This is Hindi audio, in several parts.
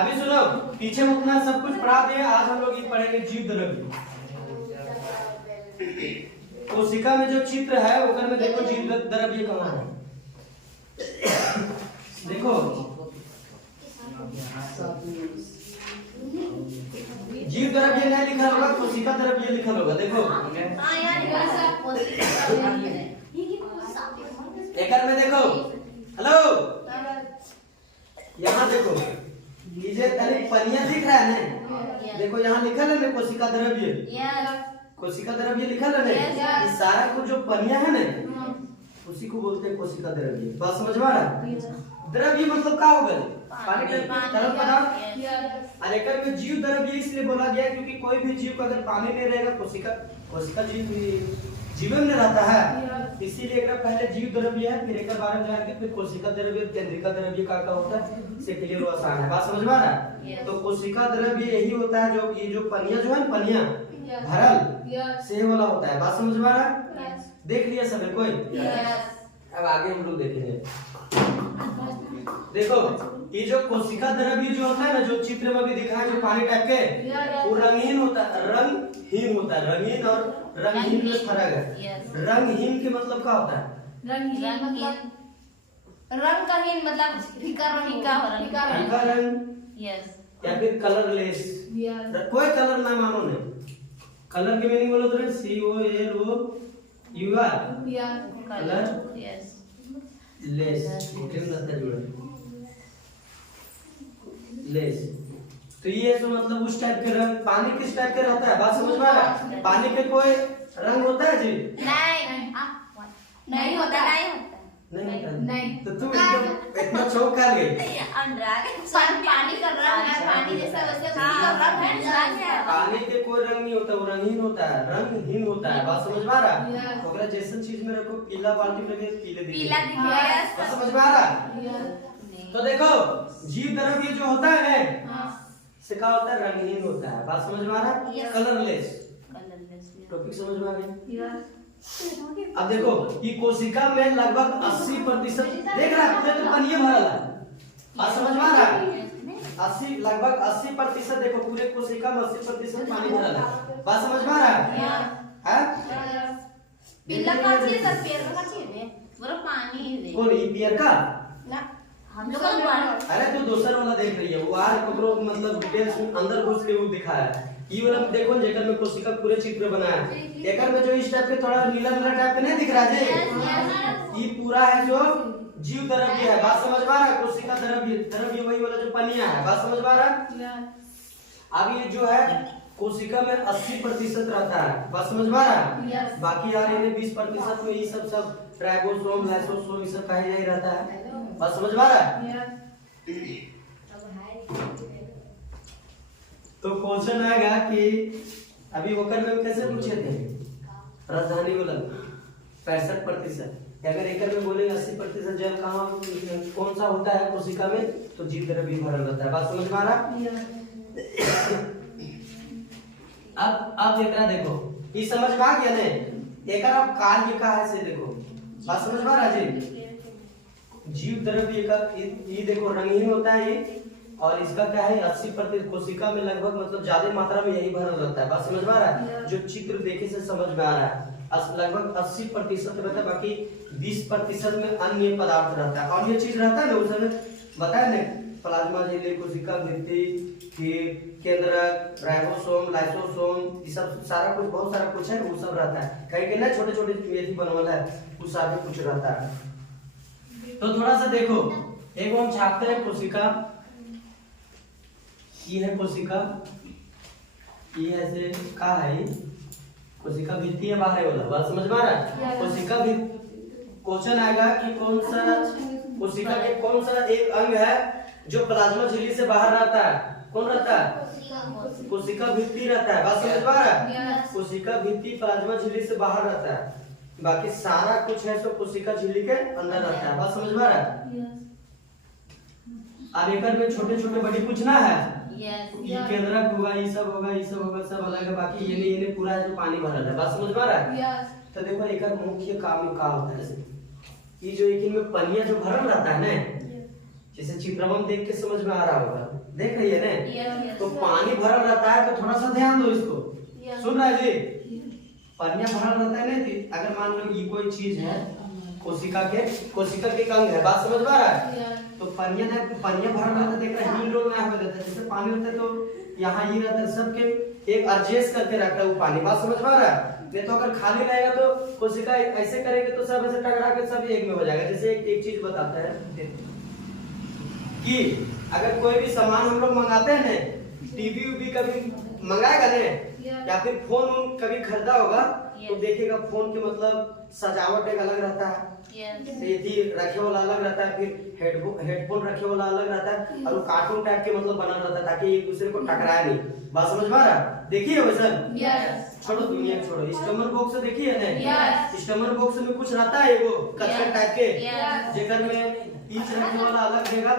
अभी सुनो, पीछे में उतना सब कुछ पढ़ा दिए, आज हम लोग ये पढ़ेंगे जीव द्रव्य। कोशिका में जो चित्र है ओकर में देखो जीव द्रव्य कहाँ है। देखो जीव द्रव्य नहीं लिखा होगा, कोशिका द्रव्य लिखा होगा। देखो एक में देखो, हेलो यहाँ देखो, ये पनिया दिख रहा है ना, देखो यहाँ लिखा है ना कोशिका द्रव्य, कोशिका द्रव्य लिखा है ना, इस सारा को जो पनिया है ना उसी को बोलते हैं कोशिका द्रव्य। बात समझ में आ रहा? द्रव्य मतलब क्या होगा? पानी का तरल पदार्थ। और एक में जीव द्रव्य इसलिए बोला गया क्योंकि कोई भी जीव का अगर पानी नहीं रहेगा, कोशिका जीवन में रहता है, इसीलिए एक पहले जीव द्रव्य है, फिर एक बारे में जाएंगे, फिर कोशिका द्रव्य, केंद्रिका द्रव्य का होता है, इससे क्लियर वो आसान है। बात समझ में आ रहा है? तो कोशिका द्रव्य यही होता है जो ये जो पनिया जो है, पनिया भरल से वाला होता है। बात समझ में आ रहा है? देख लिया सभी कोई? अब आगे हम लोग देखेंगे। देखो ये जो कोशिका द्रव्य जो होता है ना, जो चित्र में भी दिखा है, जो पानी टाइप के, वो रंगहीन होता है, रंगहीन होता है। रंगीन और रंगहीन में फर्क है। रंगहीन के मतलब क्या होता है? रंगहीन मतलब रंग का हीन मतलब फीका रंग या फिर कलरलेस। कोई कलर ना मानो नहीं, कलर की मीनिंग बोलो तो COLOUR कलर लेस लेस। तो ये तो मतलब उस टाइप के रंग, पानी किस टाइप के रहता है? बात समझ में आ रहा है? पानी के कोई रंग होता है जी? नहीं होता। नहीं तो तुम इतना चौंक कर गई। पानी का रंग है, पानी जैसा वैसे रंग है। पानी के कोई रंग नहीं होता, वो रंगहीन होता है, रंगहीन होता है। बात समझ में आ रहा? अगर जैसे चीज में रखो, पीला बाल्टी में रखे पीले दिखेगा। बात समझ में आ रहा? तो देखो जीव द्रव्य जो होता है ना, से क्या होता है? रंगहीन होता है। बात समझ में आ रहा? कलरलेस। टॉपिक समझ में आ गया? अब देखो ये कोशिका में लगभग 80% देख रहा है, तो पनिया भरल है। बात समझ में आ रहा है? 80 लगभग 80% देखो, पूरे कोशिका में 80% पानी भरल है। बात समझ में आ रहा है? पीला का चाहिए सर, पेड़ का चाहिए बड़ा पानी। कौन ये पियर का? ना हम लोग अरे तो दूसरा वाला देख रही है, वो आर ककरो मतलब डिटेल्स अंदर घुस के वो दिखाया है। ये वाला देखो जेकर में कोशिका पूरे चित्र बनाया है। एकर में जो इस टाइप के थोड़ा नीला नीला टाइप के नहीं दिख रहा है, ये पूरा है जो जीव द्रव्य है। बात समझ में आ रहा है? कोशिका द्रव्य वही वाला जो पनिया है। बात समझ में आ रहा है? अब ये जो है कोशिका में 80% रहता है। बात समझ में आ रहा है? बाकी यार इन्हें 20% में ये सब राइबोसोम, लाइसोसोम ये सब कहा ही रहता है। बात समझ में आ रहा है? तो क्वेश्चन आएगा कि अभी वोकर में कैसे पूछे थे? राजधानी बोला 65%। अगर एकड़ में बोलेंगे 80% जल कहाँ कौन सा होता है कोशिका में, तो जीव द्रव्य भरल रहता है। बात समझ में आ रहा? अब एकरा देखो, ये समझ में आ गया ने? एकरा अब कार्य का है से देखो। बात समझ में आ रहा जी? जीव द्रव्य का ये देखो रंगहीन होता है ये, और इसका क्या है 80% कोशिका में लगभग मतलब ज्यादा मात्रा में यही भरल रहता है। बात समझ में आ रहा है? जो चित्र देखे से समझ में आ रहा है, लगभग 80% रहता है, बाकी 20% में अन्य पदार्थ रहता है। और ये चीज रहता है ना उसमें बताया ना, प्लाज्मा झिल्ली, कोशिका भित्ति, फिर केंद्रक, राइबोसोम, लाइसोसोम, ये सब सारा कुछ बहुत सारा कुछ है, वो सब रहता है। कहीं के ना छोटे छोटे मेथी बनवल है, वो सारा कुछ रहता है। तो थोड़ा सा देखो, एक हम छापते हैं कोशिका, ये है कोशिका, ये ऐसे का है कोशिका भित्ति है बाहर वाला। बात समझ में आ रहा है? कोशिका भी क्वेश्चन आएगा कि कौन सा कोशिका के कौन सा एक अंग है जो प्लाज्मा झिल्ली से बाहर रहता है? कौन रहता है? कोशिका भित्ति रहता है। बात समझ में आ रहा है? कोशिका भित्ति प्लाज्मा झिल्ली से बाहर रहता है, बाकी सारा कुछ है सो कोशिका झिल्ली के अंदर रहता है। बात समझ में आ रहा है? अब एक में छोटे छोटे बड़ी कुछ ना है, ये केंद्रक होगा, ये सब होगा, ये सब होगा, सब अलग है, बाकी ये पूरा है जो पानी भरल है। बात समझ में आ रहा है? तो देखो एक मुख्य काम क्या होता है, ये जो एक इनमें पनिया जो भरल रहता है ना, जैसे चित्रवन देख के समझ में आ रहा होगा, देख रही है नहीं, तो पानी भरल रहता है तो थोड़ा सा ध्यान दो इसको, सुन रहा है जी, पनिया भरल रहता है नहीं, अगर मान लो ये कोई चीज है कोशिका के अंग है, बात समझ पा रहा है, तो पनिया भरल रहता है, देख रहे हैं रोल में यहाँ पे रहता है, जैसे पानी रहता है तो यहाँ ये रहता है, सबके एक एडजस्ट करके रखता है वो पानी, बात समझ पा रहा है। नहीं तो अगर खाली रहेगा तो कोशिका ऐसे करेंगे तो सब ऐसे टकरा के सब एक में हो जाएगा। जैसे एक चीज बताता है कि अगर कोई भी सामान हम लोग मंगाते हैं ना, टीवी उवी कभी मंगाएगा ना या फिर फोन कभी खरीदा होगा तो देखेगा फोन के मतलब सजावट एक अलग रहता है, यदि रखे वाला अलग रहता है, फिर हेडफोन रखे वाला अलग रहता है, और वो कार्टून टाइप के मतलब बना रहता है ताकि एक दूसरे को टकराए नहीं, बात समझ पा रहा? देखिए वैसे छोड़ो दुनिया छोड़ो, स्टमर बॉक्स देखिए ना, स्टमर बॉक्स में कुछ रहता है वो कचरा टाइप के, जेकर में ईच रखे वाला अलग देगा,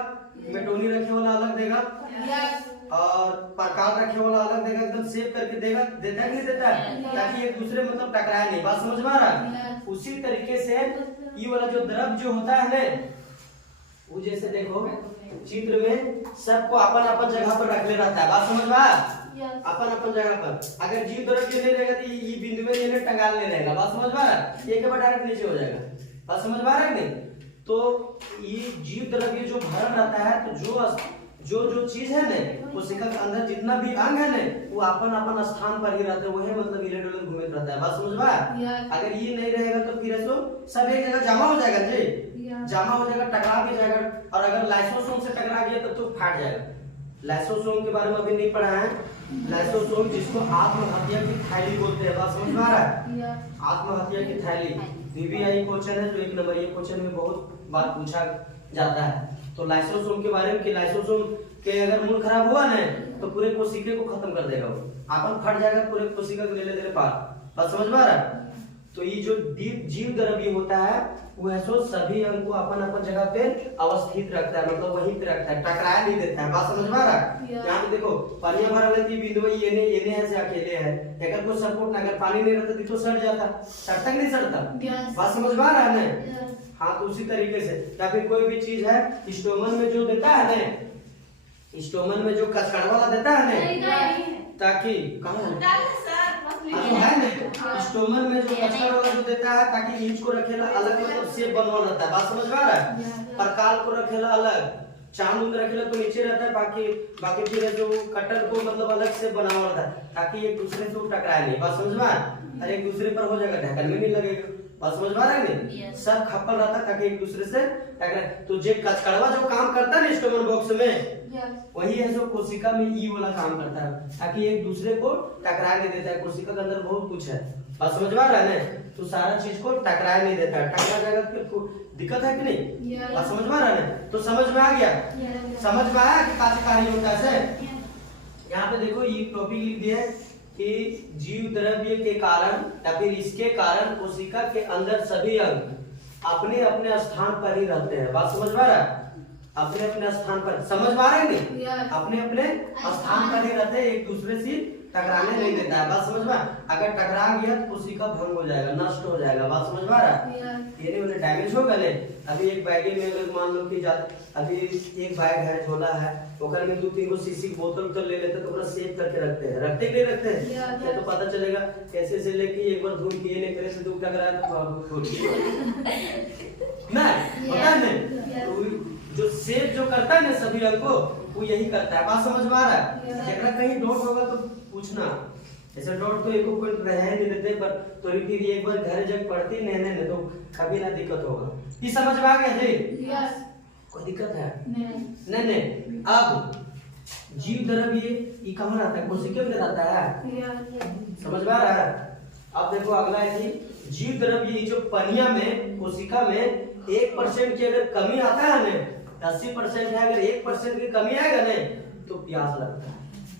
मेटोनी रखे वाला अलग देगा, और प्रकार रखे वाला अलग देगा, एकदम सेव करके देगा, देता है नहीं देता है, ताकि एक दूसरे मतलब टकराए नहीं, बात समझ में आ रहा? उसी तरीके से ये वाला जो द्रव जो होता है ना, वो जैसे देखो चित्र में सबको अपन अपन जगह पर रख ले रहता है, बात समझ में आ? अपन अपन जगह पर, अगर जीव द्रव ये नहीं रहेगा तो ये बिंदु में ये टंगाल नहीं रहेगा, बात समझ में आ रहा? ये के बाद डायरेक्ट नीचे हो जाएगा, बात समझ में आ रहा है नहीं? तो ये जीव द्रव्य जो भरल रहता है, तो जो चीज है ना कोशिका के अंदर जितना भी अंग है ना वो अपन अपन स्थान पर ही रहता है, वही मतलब इधर उधर घूमते रहता है, बात समझ में? अगर ये नहीं रहेगा तो फिर ऐसो सब एक जगह जमा हो जाएगा जी, जमा हो जाएगा, टकरा भी जाएगा, और अगर लाइसोसोम से टकरा गया तो फाट जाएगा। लाइसोसोम के बारे में अभी नहीं पढ़ा है, लाइसोसोम जिसको आत्महत्या की थैली बोलते हैं, बात समझ में आ रहा है? आत्महत्या की थैली VVI क्वेश्चन है, जो 1 नंबर ये क्वेश्चन में बहुत बार पूछा जाता है। तो लाइसोसोम के बारे में कि लाइसोसोम के अगर मूड खराब हुआ ना तो पूरे कोशिका को खत्म कर देगा, वो आपन फट जाएगा, पूरे कोशिका को ले ले पार, बात समझ में आ रहा? तो ये जो जीव द्रव्य होता है वो ऐसो सभी अंग को अपन अपन जगह पे अवस्थित रखता है, मतलब वहीं पे रखता है, टकराया नहीं देता है, बात समझ में आ रहा है? यहाँ पे देखो पानी भरा रहती है, बिंदु ये ऐसे अकेले है, अगर कोई सपोर्ट ना, अगर पानी नहीं रहता तो सड़ जाता, सड़ता नहीं सड़ता, बात समझ में आ रहा है ना? हाँ, तो उसी तरीके से या फिर कोई भी चीज है स्टोमन में जो देता है ना, स्टोमन में जो कचकड़ वाला देता है ना, ताकि है ना स्टोमन में जो कचकड़ वाला जो देता है ताकि इंच को रखेला अलग मतलब शेप बनवा रहता है, बात समझ में आ रहा है? प्रकार को रखेला अलग, चांद उंद रखेला तो नीचे रहता है, बाकी फिर जो कटर को मतलब अलग से बनावा रहता है ताकि एक दूसरे से टकराए नहीं, बात समझ में आ? अरे एक दूसरे पर हो जाएगा, ढक्कन में नहीं लगेगा, बात समझ में आ रहा है नहीं? सब खप्पल रहता है ताकि एक दूसरे से टकराए। तो जो कचकड़वा जो काम करता है ना स्टोमन बॉक्स में, वही है जो कोशिका में ई वाला काम करता है ताकि एक दूसरे को टकरा नहीं देता है। कोशिका के अंदर बहुत कुछ है, बात समझ में आ रहा है ना? तो सारा चीज को टकराए नहीं देता है, टकरा जाएगा तो दिक्कत है कि नहीं? बात समझ में आ रहा है ना? तो समझ में आ गया, समझ में आया कि कैसे कार्य होता है? यहाँ पे देखो ये टॉपिक लिख दिया है कि जीव द्रव्य के कारण या फिर इसके कारण कोशिका के अंदर सभी अंग अपने अपने स्थान पर ही रहते हैं, बात समझ में आ रहा है? अपने अपने स्थान पर, समझ में आ रहा है नहीं? अपने अपने स्थान पर ही रहते हैं, एक दूसरे से टकराने नहीं देता है, बात समझ में? अगर टकरा गया तो कोशिका भंग हो जाएगा, नष्ट हो जाएगा, बात समझ में आ रहा है? ये नहीं डैमेज होगा ले। अभी एक बैग में अगर मान लो कि अभी एक बैग है, झोला है, ओकर में 2-3 गो शीशी बोतल तो ले लेते तो पूरा सेव करके रखते हैं, रखते कि नहीं रखते हैं? क्या तो पता चलेगा कैसे से लेके एक बार धूल किए नहीं करे से दुख लग रहा है तो ना होता है ना? जो सेव जो करता है ना सभी अंग को वो यही करता है, बात समझ में आ रहा है? जगह कहीं डॉट होगा तो पूछना, ऐसे डॉट तो एको पॉइंट रह नहीं देते, पर तो फिर एक बार घर जब पढ़ती नहीं तो कभी ना दिक्कत होगा। ये समझ में आ गया जी? कोई दिक्कत है? नहीं। अब जीव द्रव्य ये कहाँ रहता है? कोशिका में रहता है, समझ में आ रहा है? अब देखो अगला है कि जीव द्रव्य जो पनिया में कोशिका में 1% की अगर कमी आता है ना, 80% है, अगर 1% की कमी आएगा ना तो प्यास लगता है,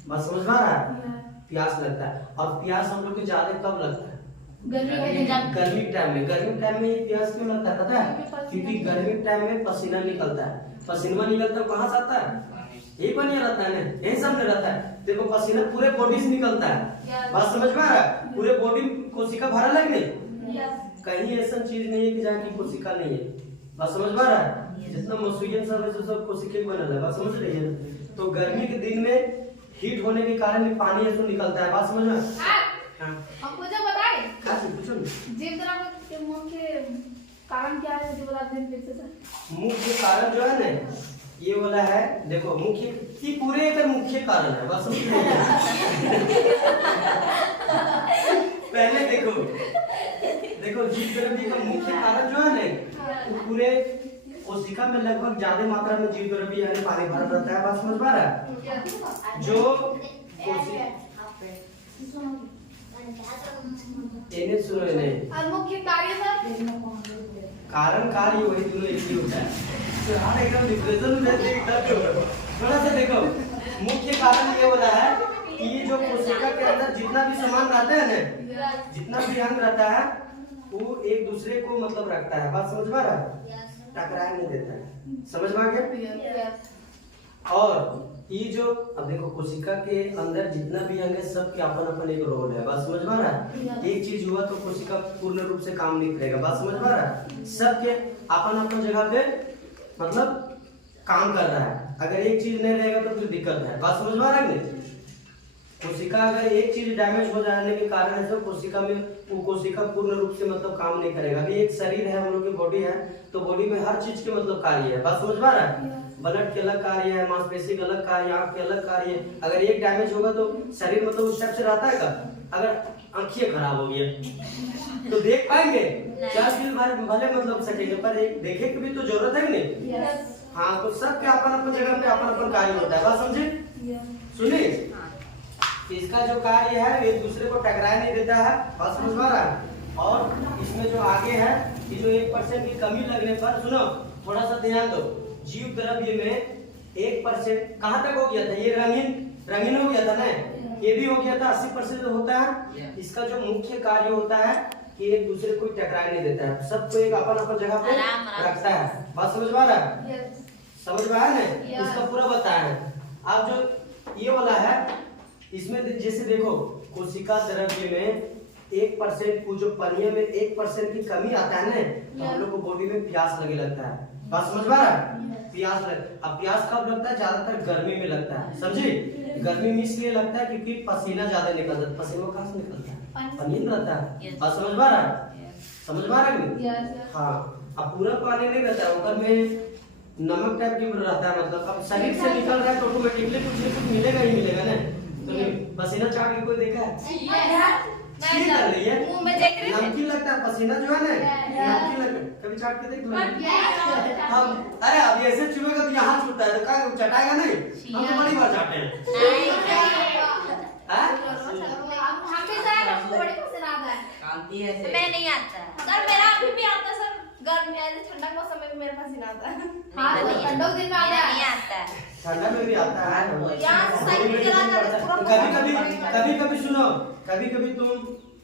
बस समझ में आ रहा है? प्यास लगता है, और प्यास हम लोग को ज्यादा कब लगता है? गर्मी टाइम में। गर्मी टाइम में प्यास क्यों लगता है पता है? क्योंकि गर्मी टाइम में पसीना निकलता है, पसीना निकलता है कहाँ से आता है? यही पनिया रहता है ना, यही सब में रहता है। देखो पसीना पूरे बॉडी से निकलता है, बात समझ में आ रहा है? पूरे बॉडी कोशिका भरा लग नहीं, कहीं ऐसा चीज नहीं है कि जहाँ की कोशिका नहीं है, बात समझ में आ रहा है? जितना मसूयन सब है सब कोशिका बनल है, बात समझ रही है? तो गर्मी के दिन में हीट होने के कारण ये पानी ऐसे निकलता है। बात समझ में? हाँ आप मुझे बताएं क्या चीज पूछो ना। जीव द्रव्य के मुख्य कारण क्या है, मुझे बता दें फिर से सर। मुख्य कारण जो है ना ये वाला है, देखो मुख्य ये पूरे का मुख्य कारण है। बस पहले देखो जीव द्रव्य का मुख्य कारण जो है ना वो पूरे कोशिका में लगभग ज्यादा मात्रा में जीव द्रव्य यानी पानी भरा रहता है। बात समझ पा रहा है? जो इन्हें सुनो इन्हें और मुख्य कार्य सर, कारण कार्य वही दोनों एक ही होता है। तो यार एकदम डिप्रेशन में रहते हैं। थोड़ा सा देखो मुख्य कारण ये वाला है कि ये जो कोशिका के अंदर जितना भी सामान रहता है ना, जितना भी अंग रहता है वो एक दूसरे को मतलब रखता है। बात समझ पा रहा है? टकराए नहीं देता है। समझ में आ गया? और ये जो अब देखो कोशिका के अंदर जितना भी अंग है सबके अपन अपन एक रोल है। बात समझ में आ रहा है? एक चीज हुआ तो कोशिका पूर्ण रूप से काम नहीं करेगा। बात समझ में आ रहा है? सबके अपन अपन जगह पे मतलब काम कर रहा है। अगर एक चीज नहीं रहेगा तो फिर दिक्कत है। बात समझ में आ रहा है? कोशिका अगर एक चीज डैमेज हो जाने के कारण से कोशिका में वो कोशिका पूर्ण रूप से मतलब काम नहीं करेगा। अभी एक शरीर है, हम लोग की बॉडी है, तो बॉडी में हर चीज के मतलब कार्य है। बात समझ पा रहा है? ब्लड के अलग कार्य है, मांसपेशी का अलग कार्य, आंख के अलग कार्य है। अगर एक डैमेज होगा तो शरीर मतलब उस टाइप से रहता है का? अगर आंखें खराब हो गया तो देख पाएंगे क्या चीज भले मतलब सकेंगे, पर एक देखे की भी तो जरूरत है कि नहीं? हाँ, तो सबके अपन अपन जगह पे अपन अपन कार्य होता है। बात समझे? सुनिए इसका जो कार्य है एक दूसरे को टकराए नहीं देता है। बात समझ पा रहा है? और इसमें जो आगे है कि जो 1% की कमी लगने पर, सुनो थोड़ा सा ध्यान दो, जीव द्रव्य में 1% कहाँ तक हो गया था? ये रंगीन हो गया था ना, ये भी हो गया था 80% होता है। इसका जो मुख्य कार्य होता है कि एक दूसरे को टकराए नहीं देता है, सबको एक अपन अपन जगह पे रखता है। बात समझ पा रहा है? समझ में आया ना? इसका पूरा बताया है। अब जो ये वाला है इसमें जैसे देखो कोशिका द्रव्य में 1% को जो पनिया में 1% की कमी आता है ना तो हम लोग को बॉडी में प्यास लगे लगता है। बात समझ पा रहा है? प्यास अब प्यास कब लगता है? ज्यादातर गर्मी में लगता है। समझे? गर्मी में इसलिए लगता है क्योंकि पसीना ज्यादा निकलता है। पसीना कहाँ से निकलता है? पानी रहता है। बात समझ पा रहा है? समझ पा रहा है? हाँ, अब पूरा पानी नहीं रहता है, ऊपर में नमक टाइप की रहता है। मतलब अब शरीर से निकल रहा है तो ऑटोमेटिकली कुछ मिलेगा ही मिलेगा ना। तो पसीना चाट के कोई देखा है? कर रही है नमकीन लगता है पसीना जो है ना, नमकीन लगता है। कभी चाट के देख लो। हम अरे अभी ऐसे चुएगा तो यहाँ छूटता है तो क्या चटाएगा नहीं? हम तो बड़ी बार चाटे हैं। मैं नहीं आता सर, मेरा अभी भी आता सर। गर्म ठंडा मौसम में मेरे पास ही आता है। हाँ, ठंडा दिन में आता है। ठंडा में भी आता है। कभी कभी सुनो, कभी तुम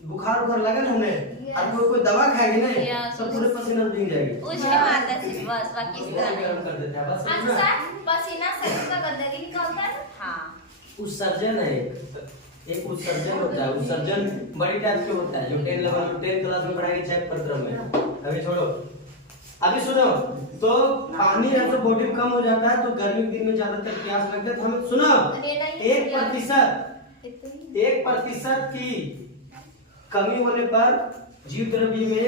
बुखार उखार लगा ना हमें और कोई दवा खाएगी ना तो पूरे पसीना भीग जाएगी। उसके बाद बस बाकी इस तरह गरम कर देता है। बस अच्छा, पसीना शरीर का गंदगी निकालता है। हाँ, उत्सर्जन है एक उत्सर्जन होता है। उत्सर्जन बड़ी टाइप के होता है जो 10 क्लास में पढ़ाएंगे चेक पत्र में। अभी छोड़ो, अभी सुनो तो पानी है तो बॉडी में कम हो जाता है तो गर्मी के दिन में ज्यादातर प्यास लगता है। तो हमें सुनो 1% की कमी होने पर जीव द्रव्य में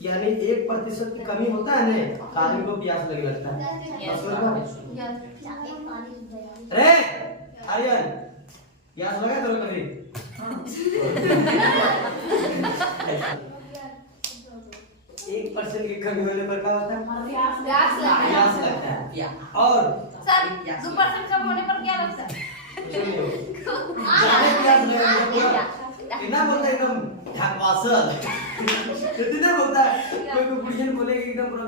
यानी 1% की कमी होता है ना आदमी को प्यास लगे लगता है। अरे आर्यन प्यास लगा तो कभी 1% की कमी होने पर क्या होता है? प्यास लगता है। और सर 2% कम होने पर क्या लगता है? प्यास लगेगा इतना बोलता है एकदम ढकवासल इतना बोलता है। कोई बुढ़िया बोलेगा एकदम पूरा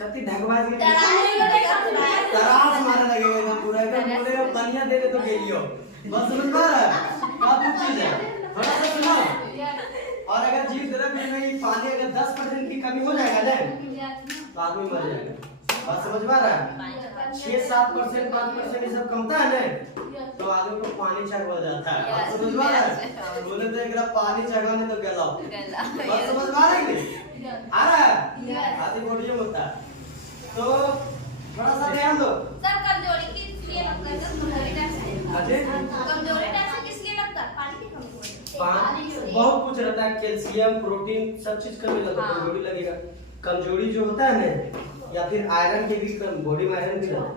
कति ढकवास के तरास मारने लगेगा एकदम पूरा एकदम बोलेगा पानिया दे दे तो गेलियो। बस समझ पा रहा है? काफी चीज है। थोड़ा सा सुनो, और अगर जीव द्रव्य में पानी अगर 10% की कमी हो जाएगा ना तो आदमी मर जाएगा। बात समझ पा रहा है? 6-7% 5% ये सब कमता है ना तो आदमी को पानी चढ़वा जाता है। बात समझ पा रहा है? बोले तो एक पानी चढ़वाने तो गला। बात समझ पा रहे हैं? आ रहा है? आदमी बॉडी में होता है तो थोड़ा सा ध्यान दो। सर कमजोरी की लिए लगता है सर कमजोरी टाइप से? अरे कमजोरी टाइप से किस लिए लगता है? पानी की कमी की वजह से। बहुत कुछ रहता है, कैल्शियम प्रोटीन सब चीज कमी लगता है, कमजोरी लगेगा। कमजोरी जो होता है ना, या फिर आयरन के भी बॉडी में आयरन भी रहता है,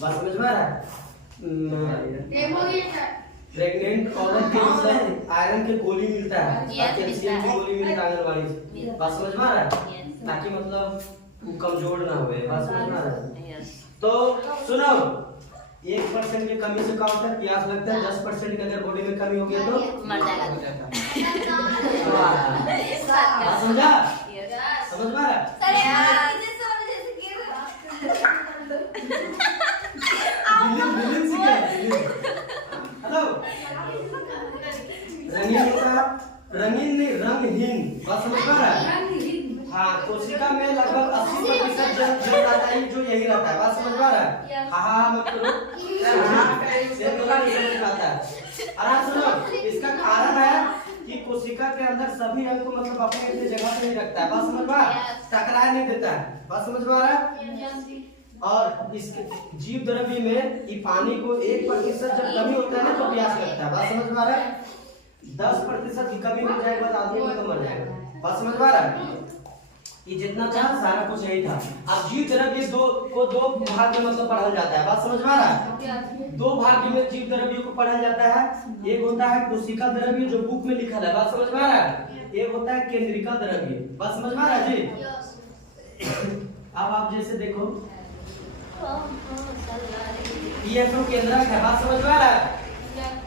बात समझ में आ रहा है? प्रेग्नेंट औरत के लिए आयरन के गोली मिलता है, कैल्शियम की गोली मिलता है आंगनबाड़ी से, बात समझ में आ रहा है? ताकि मतलब वो कमजोर ना हुए, बात समझ में आ रहा है? तो सुनो, 1% की कमी से क्या होता है? प्यास लगता है। 10% की अगर बॉडी में कमी हो गई तो मर जाएगा। समझा? समझ में आ रहा है? सर यार जैसे और जैसे बिल्ली सीखा है। हेलो, रंगीन होता है, रंगीन नहीं रंगहीन, बात समझ में आ रहा है? हाँ, कोशिका में लगभग 80% जल रहता है, जो यही रहता है, बात समझ में आ रहा है? हाँ मत करो, आराम सुनो। इसका कारण है कि कोशिका के अंदर सभी अंग को मतलब अपने अपनी जगह पे नहीं रखता है, बात समझ में आ रहा है? टकराए नहीं देता है, बात समझ में आ रहा है? और इस जीव द्रव्य में ये पानी को 1% जब कमी होता है ना तो प्यास लगता है, बात समझ में आ रहा है? 10% की कमी हो जाए बाद आदमी मतलब मर जाएगा, बात समझ में आ रहा है? ये जितना था सारा कुछ यही था। अब जीव द्रव्य दो भाग में मतलब पढ़ा जाता है, बात समझ में आ रहा है? 2 भाग में जीव द्रव्य को पढ़ा जाता है। एक होता है कोशिका द्रव्य जो बुक में लिखा है, बात समझ में आ रहा है? एक होता है केंद्रिका द्रव्य, बात समझ में आ रहा है जी? अब आप जैसे देखो, ये तो केंद्रक है, बात समझ में आ रहा है?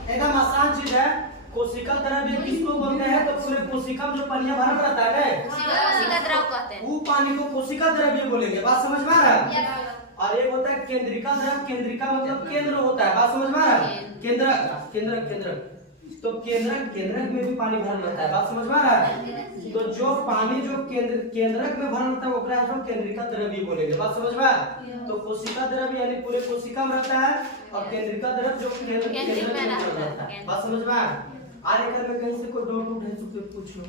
एकदम आसान चीज है। कोशिका द्रव्य किसको बोलते हैं? तो पूरे कोशिका में जो पानी भरा रहता है कोशिका द्रव कहते हैं, वो पानी को कोशिका द्रव्य बोलेंगे, बात समझ में आ रहा है? और एक होता है केंद्रिका द्रव, केंद्रिका मतलब केंद्र होता है, बात समझ में आ रहा है? केंद्रक केंद्रक केंद्रक, तो केंद्रक में भी पानी भरा रहता है, बात समझ में आ रहा है? तो जो पानी जो केंद्रक में भरा रहता है ओकरा हम केंद्रिका द्रव्य बोलेंगे, बात समझ में आ? तो कोशिका द्रव्य यानी पूरे कोशिका में रहता है, और केंद्रिका द्रव्य जो केंद्रक में रहता है, बात समझ में आ? आगे कर में कहीं से कोई डाउट है तो पूछ लो।